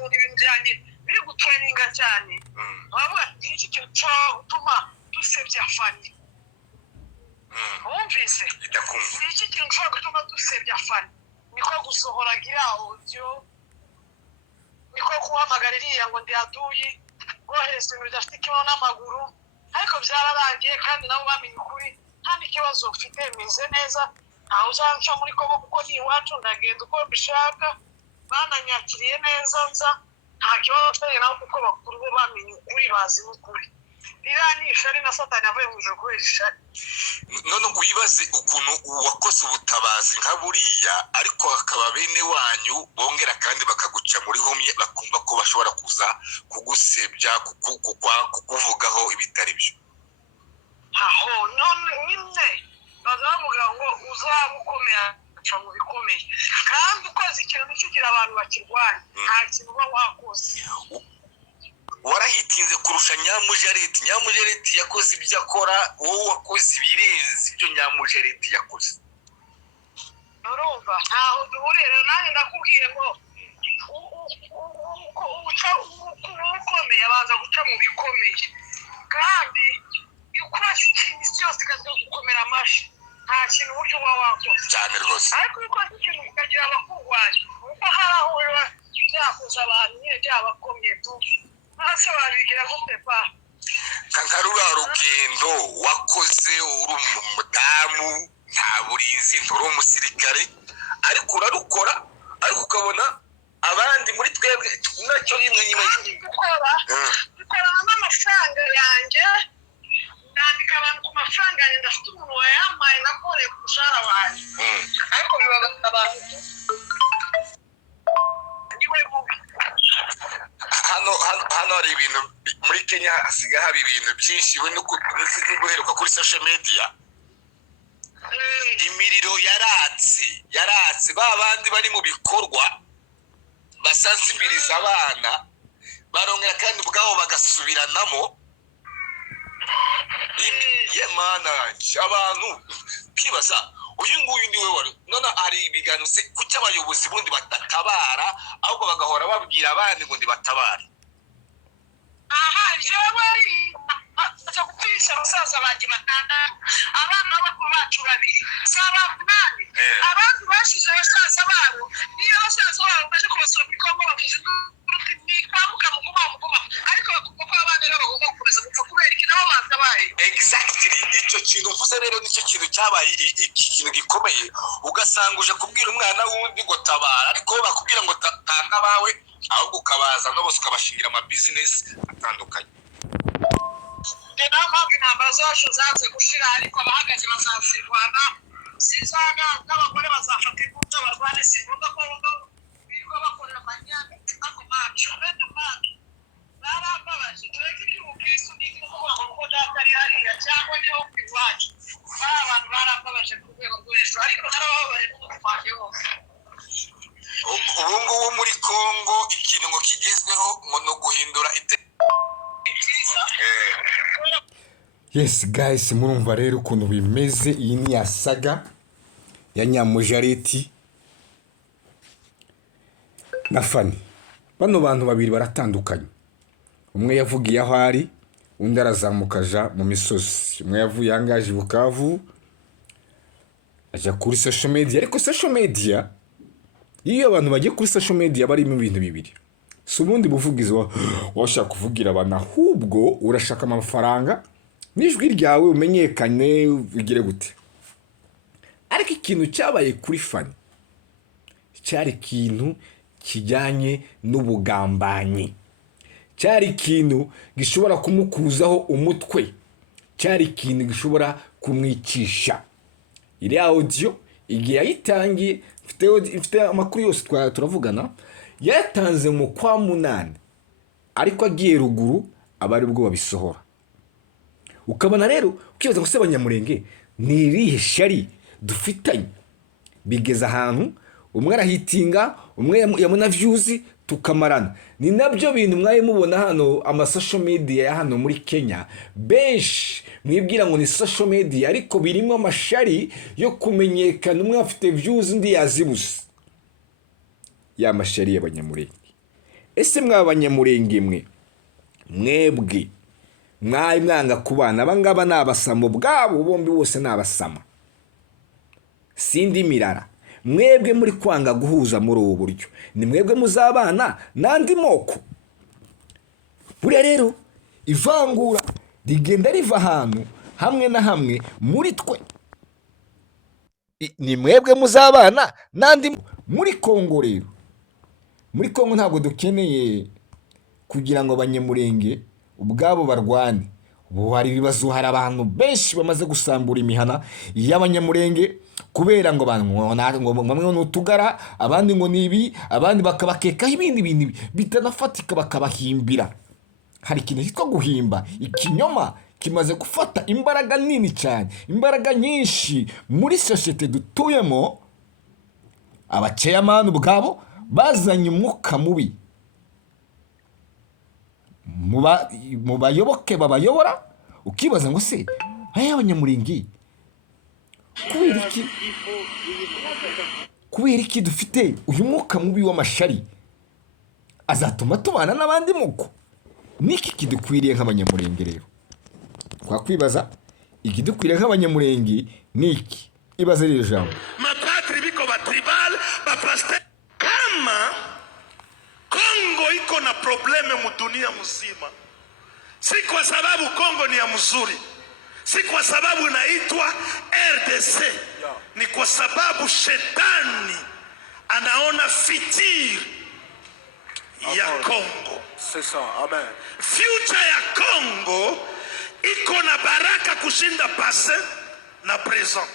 ukuntu ibintu byanjye biri gutraininga cyane wavuga iki kintu cyo gutuma dusebya Fanny wumvise iki kintu cyo gutuma dusebya Fanny niko gusohora gira audio niko kuhamagara iriya ngo ndi aduyi bohereza ibintu bidafite ikibazo n'amaguru ariko byararangiye kandi nabo bamenye ukuri nta n'ikibazo ufite meze neza ntawe uzanca muri Kongo kuko ni iwacu ndagenda uko mbishaka bananyakiriye neza nza nta kibazo mfite nawe kuko bakuru bo bamenye ukuri bazi ukuri iriya ni ishari na satani avuye mu ijuru kubera ishari none wibaze ukuntu wakoze ubutabazi nka buriya ariko akaba bene wanyu bongera kandi bakaguca muri humye bakumva ko bashobora kuza kugusebya kukuvugaho ibitari byo aho none nyine bazavuga ngo uzamukomera aca mu bikomeye kandi ukoze ikintu kigira abantu bakirwanya nta kintu uba wakoze warahitinze kurusha Nyamjaleti yakoze ibyo akora wowe wakoze ibirenze ibyo Nyamjaleti yakoze urumva ntaho duhurira nanjye ndakubwiye ngo ukomeye abanza guca mu bikomeye kandi iyo ukoze ikintu cyose ikaza gukomera amashi nta kintu uburyo uba wakoze cyane rwose ariko iyo ukoze ikintu ukagira abakurwanya kuko hari aho byakoze abantu nyine byabakomye tu hasi wabigira gute pa kankarura rugendo wakoze uri umudamu nta burinzi nturi umusirikare ariko urarukora ariko ukabona abandi muri twebwe nacyo rimwe nyuma dukorana n'amafaranga yanjye nandika abantu ku mafaranga yanjye ndafite umuntu wayamaye nakoreye ku mushahara wanjye ariko bibabaza abantu niwe mubi hano hari ibintu muri Kenya hasigaye haba ibintu byinshi we no guheruka kuri social media imiriro yaratse babandi bari mu bikorwa basansibiliza abana barongera kandi ubwabo bagasubiranamo Yemana abantu kwibaza uyu nguyu niwe wari none hari ibiganiro se kuki abayobozi bundi batatabara ahubwo bagahora babwira abandi ngo ndibatabare aha jewe aza gupfisha abasaza banjye batana abana bakuru bacu babiri saba nani abandi bashize abasaza babo niyo abasaza babo baje kubasura muri Kongo bavuze ni kwamuka muguma ariko bakumva ko abana bagomba gukomeza gupfa kubera iki nabo batabaye exactly icyo kintu mvuze rero nicyo kintu cyabaye ikintu gikomeye ugasanga uje kubwira umwana wundi ngo tabara ariko bakubwira ngo tanga bawe ahubwo ukabaza no bose ukabashingira ama business atandukanye nta mpamvu intambara zacu zanze gushira ariko abahagaze bazasirwana sizana n'abagore bazafata imbuto barwane sivuga ko bigo bakorera amanyanga ako macu bene macu barambabaje tureke iby'ubukristo n'ikuvuga ngo datari hariya cyangwa niho kwiwacu abantu barambabaje ku rwego rwo hejuru ariko narababaye n'umutwanje wose ubu ngubu muri Kongo ikintu ngo kigezweho ngo no guhindura Yes guys, murumva rero ukuntu bimeze. Iyi ni yasaga ya Nyamjaleti na Fanny. Bano bantu babiri baratandukanye. Umwe yavugiye aho ari, undi arazamuka aja mu misozi. Umwe yavuye angaje Bukavu aja kuri social media, ariko social media iyo abantu bagiye kuri social media barimo ibintu bibiri. Si ubundi buvugizi washaka kuvugira abantu, ahubwo urashaka amafaranga n'ijwi ryawe umenyekane bigire gute. Ariko ikintu cyabaye kuri Fanny cyari ikintu kijyanye n'ubugambanyi, cyari ikintu gishobora kumukuzaho umutwe, cyari ikintu gishobora kumwicisha. Iri audio igihe yayitangiye mfite amakuru yose turavugana, yatanze mu kwa munani ariko agiye ruguru abari bwo babisohora. Ukabona rero ukibaza ngo se Abanyamurenge ni irihe shari dufitanye bigeza ahantu umwe arahitinga umwe yamuna views tukamarana. Ni nabyo bintu mwaye mubona hano ama social media ya hano muri Kenya benshi mwibwira ngo ni social media ariko birimo amashari yo kumenyekana, umwe afite views undi yazibuze. Ya mashari y'Abanyamurenge ese mwabanyamurenge mwe mwebwe mwanga kubana abangaba nabasamo bwabo bombi bose nabasama sindi mirara mwebwe muri kwanga guhuza muri ubu buryo ni mwebwe muzabana nandi moko buriya rero ivangura rigenda riva ahantu hamwe na hamwe muri twe ni mwebwe muzabana nandi muri Kongo rero muri Kongo ntabwo dukeneye kugira ngo abanyamurenge ubwabo barwane ubu hari ibibazo hari abantu benshi bamaze gusambura imihana y'abanyamurenge kubera ngo bamwe n'utugara abandi ngo nibi abandi bakabakekaho ibindi bintu bitanafatika bakabahimbira hari ikintu cyitwa guhimba ikinyoma kimaze gufata imbaraga nini cyane imbaraga nyinshi muri societe dutuyemo abaceyamani ubwabo bazanye umwuka mubi mu bayoboke babayobora ukibaza ngo se aya abanyamurenge kubera iki dufite uyu mwuka mubi w'amashari azatuma tubana n'abandi muko niki kidukwiriye nk'abanyamurenge rero twakwibaza ikidukwiriye nk'abanyamurenge niki ibaze rero jambo mapatri biko ba tribal ba pasteur kama Kongo iko na probleme mu dunia mzima si kwa sababu Kongo ni ya mzuri si kwa sababu inaitwa RDC ni kwa sababu shetani anaona fitir ya Kongo. C'est ça, amen. Future ya Kongo iko na baraka kushinda passé na présent.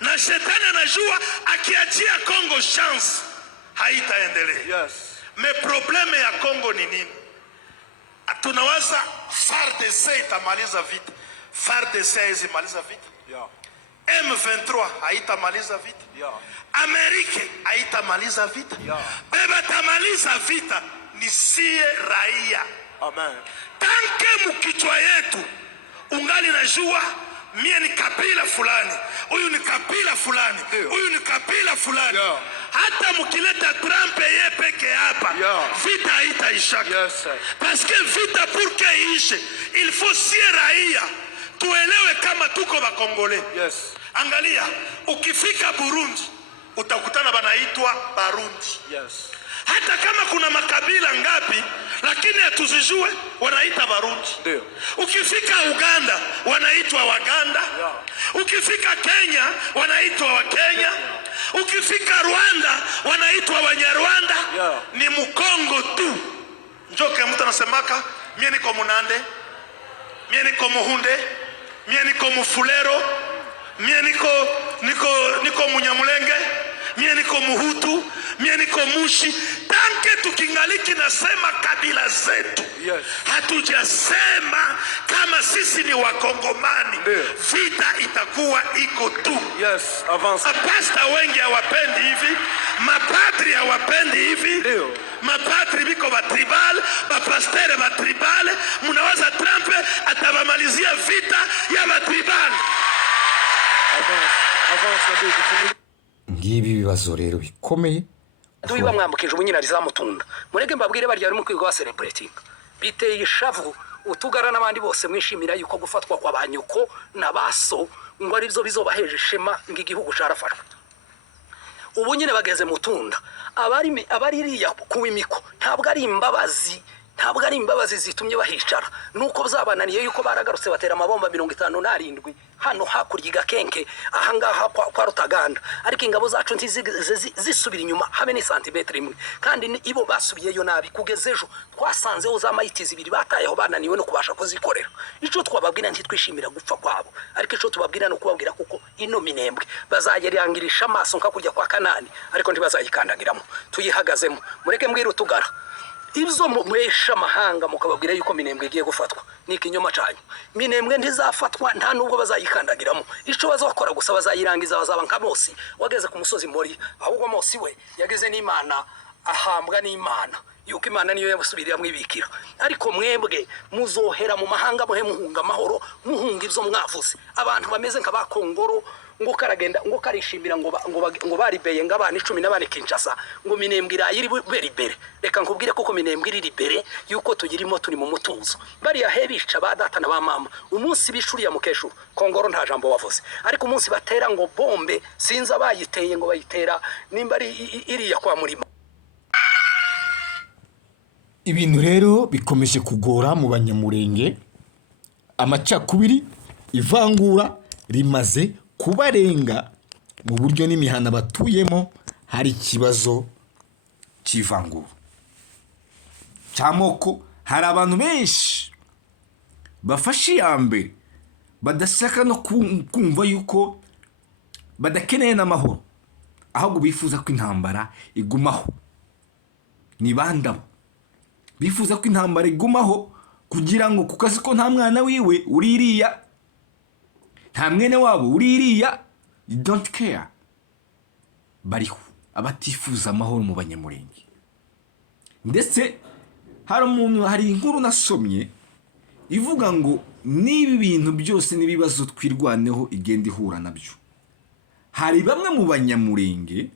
Na shetani anajua akiachia Kongo chance haitaendelea. Yes. Me probleme ya Kongo ni nini? Tunawaza FARDC itamaliza vita. FARDC haizimaliza vita. Yeah. M23 haitamaliza vita. Yeah. Amerika haitamaliza vita. Yeah. Beba tamaliza vita ni sie raia. Amen. Tanke mukichwa yetu ungali najua mie ni kabila fulani, huyu ni kabila fulani, huyu ni kabila fulani. Yeah. Hata mukileta Trump ye peke hapa, Yeah. vita haitaishaka. Yes, sir. Parce que vita pour que ishe, il faut sie raia tuelewe kama tuko bakongole. Yes. Angalia, ukifika Burundi utakutana banaitwa Barundi. Yes. Hata kama kuna makabila ngapi lakini hatuzijue wanaita Barundi. Ndio. Ukifika Uganda wanaitwa Waganda. Yeah. Ukifika Kenya wanaitwa Wakenya. Ukifika Rwanda wanaitwa Wanyarwanda. Yeah. Ni Mkongo tu. Njoke mtu anasemaka mie niko Munande, mie niko Muhunde, mie niko Mufulero, mie niko Munyamulenge, mie niko Muhutu, mie niko Mushi. Tanke tukingaliki nasema kabila zetu. Yes. Hatujasema kama sisi ni Wakongomani. Ndio. Vita itakuwa iko tu. Yes, avance. Mapasta wengi hawapendi hivi, mapadri hawapendi hivi. Ndio. Mapadri biko ba tribal, mapastere ba tribal, munawaza Trump atabamalizia vita ya ba tribal. Avance. ngibi bibazo rero bikomeye tuyiba mwambukije ubunyina rizamutunda mureke mbabwire barya ari mu kwiga wa celebrating biteye ishavu utugara n'abandi bose mwishimira yuko gufatwa kwa banyuko nabaso ngo ari byo bizobaheje shema ng'igihugu carafashwe ubu nyine bageze mutunda abaririya kuwimiko ntabwo ari imbabazi zitumye bahicara nuko byabananiye yuko baragarutse batera amabomba 57 hano hakurya Gakenke ahangaha kwa Rutaganda ariko ingabo zacu zisubira inyuma habe ni santimetri imwe kandi ibo basubiyeyo nabi kugeza ejo twasanzeho za mayitizi ibiri batayeho bananiwe no kubasha kuzikorera ico twababwira ntitwishimira gupfa kwabo ariko ico tubabwira no kubabwira kuko ino minembwe bazayerangirisha amaso nka kujya kwa Kanani ariko ntibazayikandagiramo tuyihagazemo mureke mbwira utugara ibyo mwesha mahanga mukababwira yuko minembwe igiye gufatwa ni ikinyoma cyanyu minembwe ntizafatwa nta nubwo bazayikandagiramo ico bazakora gusa bazayirangiza bazaba nka Mosi wageze ku musozi Mori ahubwo Mosi we yageze n'Imana ahambwa n'Imana yuko Imana niyo yabusubirira mwibikira ariko mwebwe muzohera mu mahanga muhunga amahoro muhunga ibyo mwavuze abantu bameze nk'abakongoro ngo karagenda ngo karishimira ngo baribeye ngo abana 14 Kinshasa ngo Minembwe iri beribere. Reka nkubwire kuko Minembwe iri libere yuko tugirimo turi mu mutunzo. Bari yahebica ba data na ba mama. Umunsi bishuriya mukeshuru Kongoro nta jambo wavuze. Ariko umunsi batera ngo bombe sinza bayiteye ngo bayitera nimba ari iriya kwa Murima. Ibintu rero bikomeje kugora mu Banyamurenge, amacakubiri, ivangura rimaze kubarenga mu buryo n'imihana batuyemo hari ikibazo cy'ivangura cyamoko. Hari abantu benshi bafashe iyambere badashaka no kumva yuko badakeneye n'amahoro, ahubwo bifuza ko intambara igumaho. Ni bandabo bifuza ko intambara igumaho kugira ngo kukazi ko nta mwana wiwe uririya, nta mwene wabo uririya, you don't care. Bariho abatifuza amahoro mu Banyamurenge. Ndetse hari inkuru nasomye ivuga ngo niba ibintu byose n'ibibazo twirwaneho igenda ihura nabyo. Hari bamwe mu Banyamurenge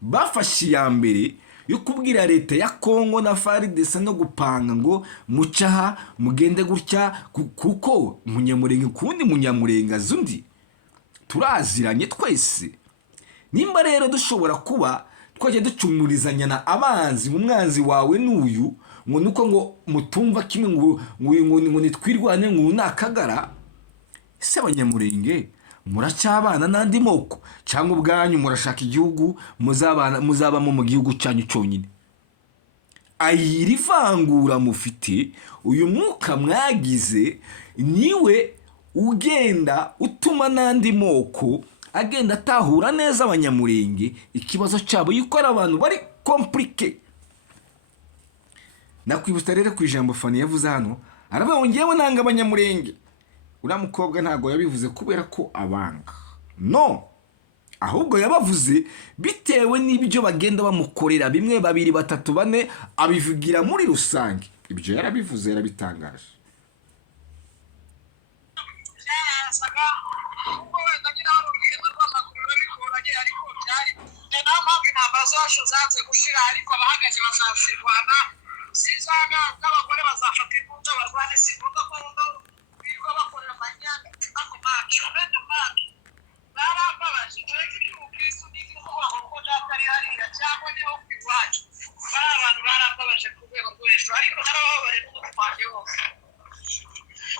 bafashe iyambere yo kubwira leta ya Kongo na FARDC no gupanga ngo mucaha mugende gutya kuko Munyamurenge kundi Munyamurenge azundi turaziranye twese. Nimba rero dushobora kuba twaje ducumurizanya na abanzi mu mwanzi wawe n'uyu ngo nuko ngo mutumva kimwe ngo nitwirwane ngo nakagara. Ese Abanyamurenge muracyabana nandi moko cyangwa ubwanyu murashaka igihugu muzabamo mu gihugu cyanyu cyonyine? Ayiri vangura mufite uyu mwuka mwagize niwe ugenda utuma nandi moko agenda atahura neza Abanyamurenge ikibazo cyabo yuko ari abantu bari compliqué. Nakwibutsa rero ku ijambo Fanny yavuze hano, aravuga ngewe nanga Abanyamurenge. Uriya mukobwa ntago yabivuze kubera ko abanga, no, ahubwo yabavuze bitewe n'ibyo bagenda bamukorera, bimwe babiri batatu bane abivugira muri rusange. Ibyo yarabivuze, yarabitangaje. N'abagore bazafata imbunda barwane sivuga ko birirwa bakorera amanyanga ako maco bene mani barambabaje tureke iby'ubukristu n'igihugu ko datari hariya cyangwa niho kwiwacu. Bari abantu barambabaje ku rwego rwo hejuru, ariko narabababare n'umutima wanjye wose.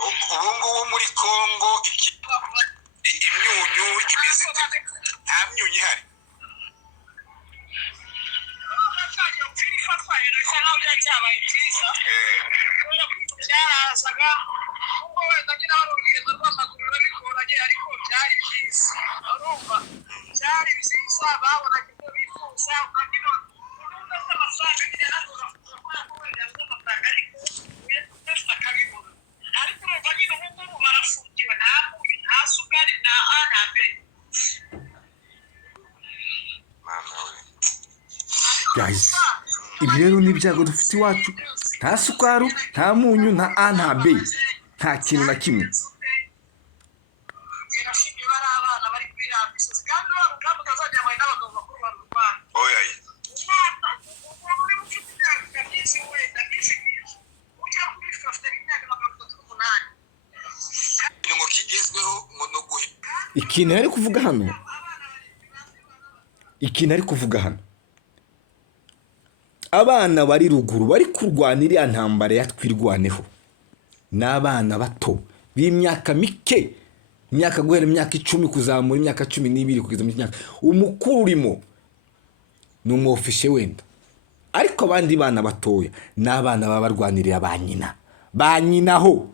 Ubu ngubu muri Kongo imyunyu imeze nta myunyu ihari. Byarazaga ubwo wenda nyine hari urugendo rw'amaguru babikoranye, ariko byari byiza. Urumva byari byiza, babonaga ibyo bifuza ukagira urubuga rw'amafaranga nyine ntabwo bakora ko wenda amafaranga, ariko wese akabibona. Ariko urumva nyine ubu ngubu barafungiwe, nta munyu nta sukari nta A nta B. Guys, ibi rero ni ibyago dufite iwacu. Nta sukari, nta munyu, nta A nta B, nta kintu na kimwe. Ikintu ari kuvuga hano, abana bari ruguru bari kurwanira ya ntambara yatwirwaneho n'abana bato b'imyaka mike, imyaka guhera imyaka 10 kuzamura imyaka 12 kugeza mu myaka. Umukuru urimo ni umufishe wenda, ariko abandi bana batoya n'abana baba barwanirira banyinaho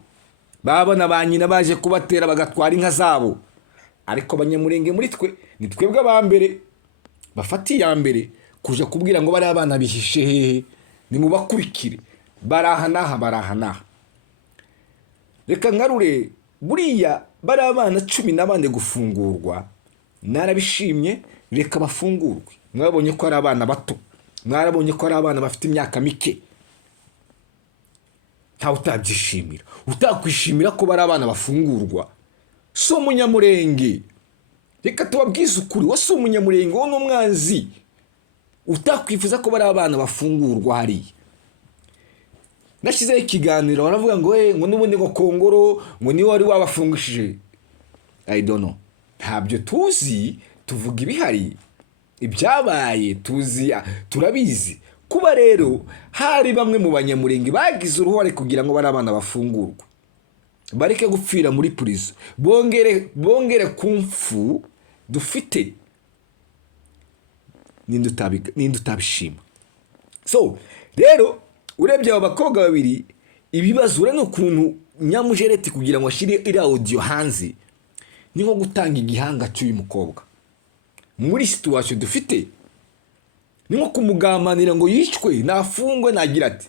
babona banyina baje kubatera bagatwara inka zabo. Ariko Abanyamurenge muri twe ni twebwe abambere bafatiye yambere kuja kubwira ngo bari abana bihishe hehe, ni mubakurikire barahanaha. Reka ngarure buriya bari abana 14 gufungurwa, narabishimye, reka bafungurwe. Mwabonye ko ari abana bato, mwarabonye ko ari abana bafite imyaka mike. Nta utabyishimira, utakwishimira ko bari abana bafungurwa. So Munyamurenge reka tubabwize ukuri, wose umunyamurenge wo n'umwanzi utakwifuza ko bari abana bafungurwa hariya. Nashyizeho ikiganiro baravuga ngo ngo n'ubundi ngo Kongoro ngo niwe wari wabafungishije. I don't know, ntabyo tuzi, tuvuga ibihari ibyabaye, turabizi. Kuba rero hari bamwe mu banyamurenge bagize uruhare kugira ngo bari abana bafungurwe, bareke gupfira muri prison, bongere kumfu dufite, ninde utabishima. So rero urebye abo bakobwa babiri, ibibazo urane ukuntu Nyamjaleti kugira ngo ashire iri audio hanze ni nko gutanga igihanga cy'uyu mukobwa muri situation dufite, ni nko kumugamanira ngo yicwe nafungwe nagira ati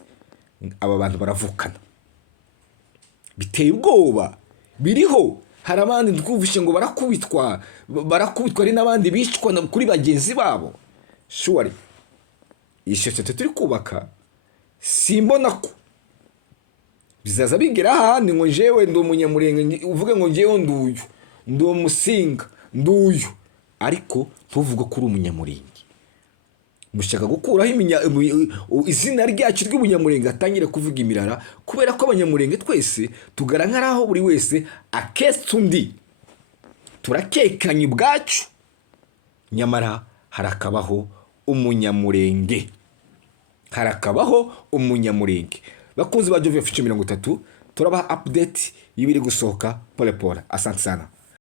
aba bantu baravukana. Biteye ubwoba, biriho. Hari abandi twumvishe ngo barakubitwa ari n'abandi bicwa kuri bagenzi babo. Sure, ishete turi kubaka simbona ko bizaza bigera ahandi ngo njewe ndi umunyamurenge uvuge ngo njewe nduyu ndi umusinga nduyu, ariko tuvuga ko uri umunyamurenge. Mushaka gukuraho izina ryacu ry'umunyamurenge atangire kuvuga imirara, kubera ko abanyamurenge twese tugara nk'aho buri wese aketse undi, turakekanye ubwacu, nyamara harakabaho umunyamurenge, bakunzi ba Jove F30, turabaha update y'ibiri gusohoka pole pole. Asante sana.